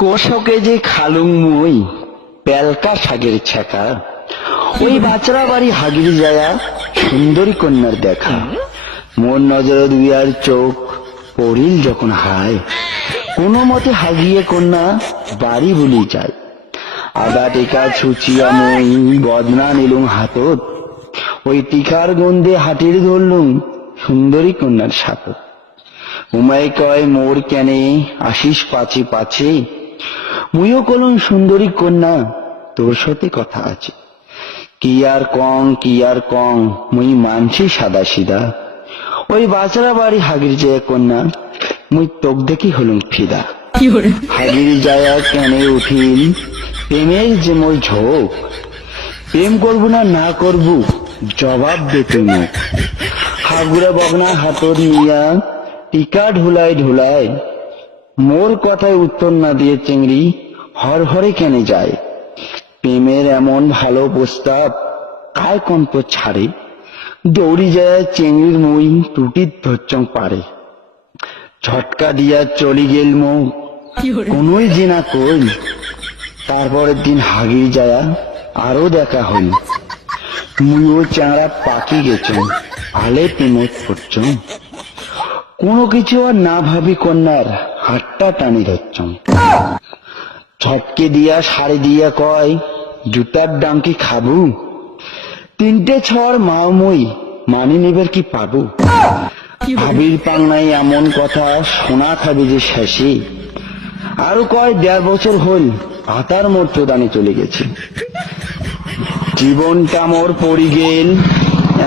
কোষকে যে খালুং মুই পেলকা শাকের ছেঁকা, ওই বাচরা বাড়ি হাগির যায়া সুন্দরী কন্যার দেখা। মোর নজর দুই আর চোখ পড়িল যখন হায়, কোনো মতে হাগিয়ে কন্যা বাড়ি বলি যায়। আদা টিকা ছুচিয়া মই বদনা নিলুম হাতত, ওই টিকার গন্ধে হাটির ধরলুম সুন্দরী কন্যার সাথত। উমাই কয় মোর কেনে আসিস পাছে পাছে, মুইও কলম সুন্দরী কন্যা তোর সাথে কথা আছে। কি আর কং মুই মানছি সাদা সিদা, ওই বাচরা বাড়ি হাগির যায় কন্যা মুই তোক দেখি হলুম ফিদা। হাগির যায়া কেনে উঠিল প্রেমের যে মোর ঝোঁক, প্রেম করবো না করবো জবাব দে তুমি। হাগুরা বগনা হাতর নিয়া টিকা ঢুলাই ঢুলাই, মোর কথায় উত্তর না দিয়ে চিংড়ি হরহরে কেনে যায়। প্রেমের এমন ভালো প্রস্তাব কায় কম্প ছাড়ে, দৌড়ি যায় চিংড়ির মুই টুটির ধরচং পারে। ঝটকা দিয়া চলি গেল মুখ কোনই জিনা কই, তারপরের দিন হাগির যায়া আরো দেখা হইল। মুইও চাঁড়া পাকি গেছ আলে প্রেমত পড়ছং, কোনো কিছু আর না ভাবি কন্যার হাতটা টানি ধরছং। ছটকে দিয়া শাড়ি দিয়া কয় জুতার দাম কি খাবু, তিনটে ছড় মাও মুই মানি নিবের কি পাবো। ভাবির পাংনাই এমন কথা শোনা খাবি যে শেষে, আরো কয় 1.5 বছর হল ভাতার মোর প্রদানে চলে গেছে। জীবনটা মোর পড়ি গেল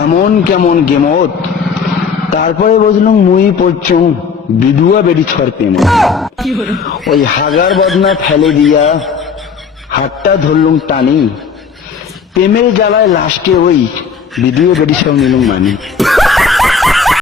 এমন কেমন গেমত, তারপরে বুঝলাম মুই পড়ছং বিধুয়া বেড়ি ছড় প্রেম। ওই হাগার বদনা ফেলে দিয়া হাতটা ধরলুম টানি, প্রেমের জ্বালায় লাস্টে ওই বিধুয়া বেড়ি সব নিলুম মানি।